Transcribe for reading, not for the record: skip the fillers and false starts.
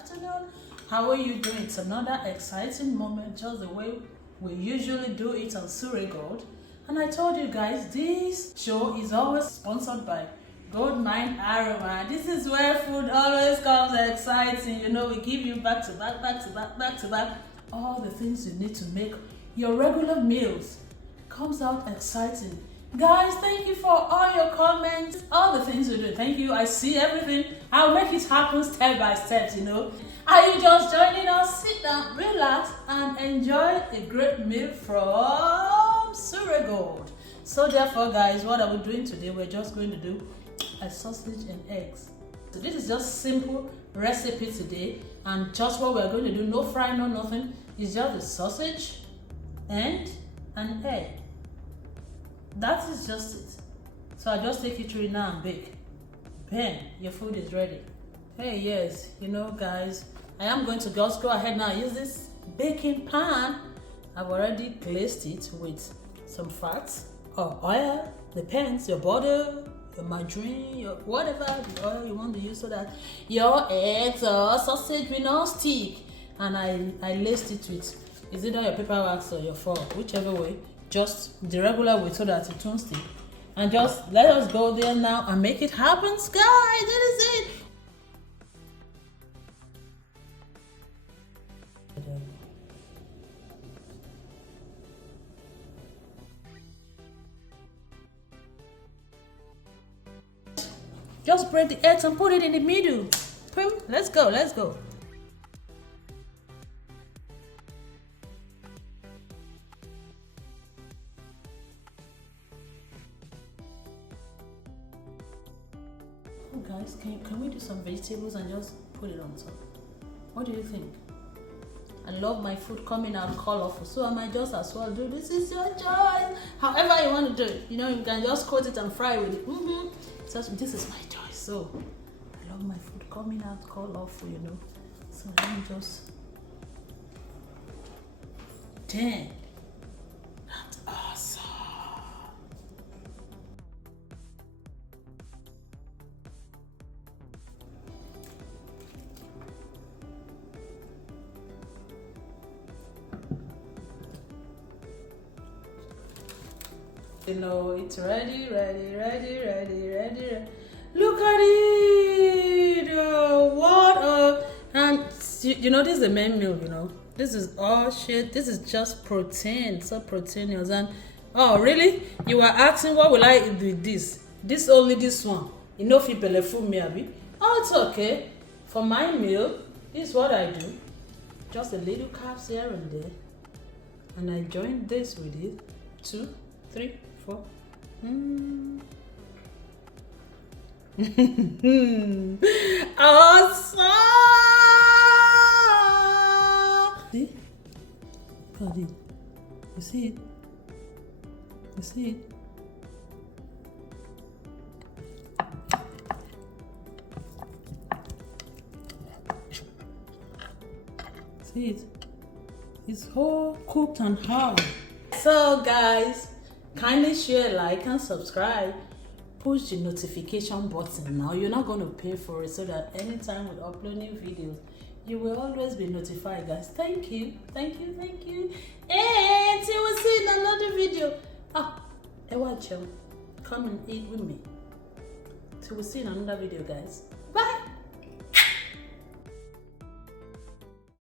afternoon. How are you doing? It's another exciting moment, just the way we usually do it on Gold. And I told you guys, this show is always sponsored by goldminearoma. This is where food always comes exciting. You know, we give you back to back, all the things you need to make your regular meals. Comes out exciting. Guys, thank you for all your comments, all the things you do. Thank you. I see everything. I'll make it happen step by step, you know. Are you just joining us? Sit down, relax, and enjoy a great meal from Gold. So therefore, guys, what are we doing today? We're just going to do a sausage and eggs. So this is just simple recipe today, and just what we're going to do, no fry, no nothing. It's just a sausage and an egg. That is just it. So I'll just take you through it now and bake. Bam, your food is ready. Hey, yes, you know, guys, I am going to just go ahead now. Use this baking pan. I've already glazed it with some fats or oil, depends, your butter, your margarine, your whatever the oil you want to use, so that your eggs or sausage will not stick. And I laced it with, is it on your paper wax or your fork, whichever way, just the regular way, so that it won't stick. And just let us go there now and make it happen, guys. That is it. Just break the eggs and put it in the middle. Boom. Let's go, let's go. Oh guys, can we do some vegetables and just put it on top? What do you think? I love my food coming out colorful, so I might just as well do this. Is your choice. However you want to do it. You know, you can just coat it and fry with it. So this is my choice. So I love my food coming out colorful, you know. So let me just. Dang, that's awesome. You know, it's ready. Look at it! What and you know, this is the main meal, you know. This is all shit. This is just protein, so proteinous. And oh, really? You were asking what will I eat with this? This only this one. You know, if you belle full me, abi? Oh, it's okay. For my meal, this is what I do. Just a little carbs here and there. And I join this with it. 2, 3, 4. Awesome! See? Look at it. You see it? You see it? See it? It's all cooked and hard. So guys, kindly share, like, and subscribe. Push the notification button now. You're not going to pay for it, so that anytime we're uploading videos, you will always be notified, guys. Thank you. And till we see in another video. Ewacho, come and eat with me. Till we see in another video, guys. Bye.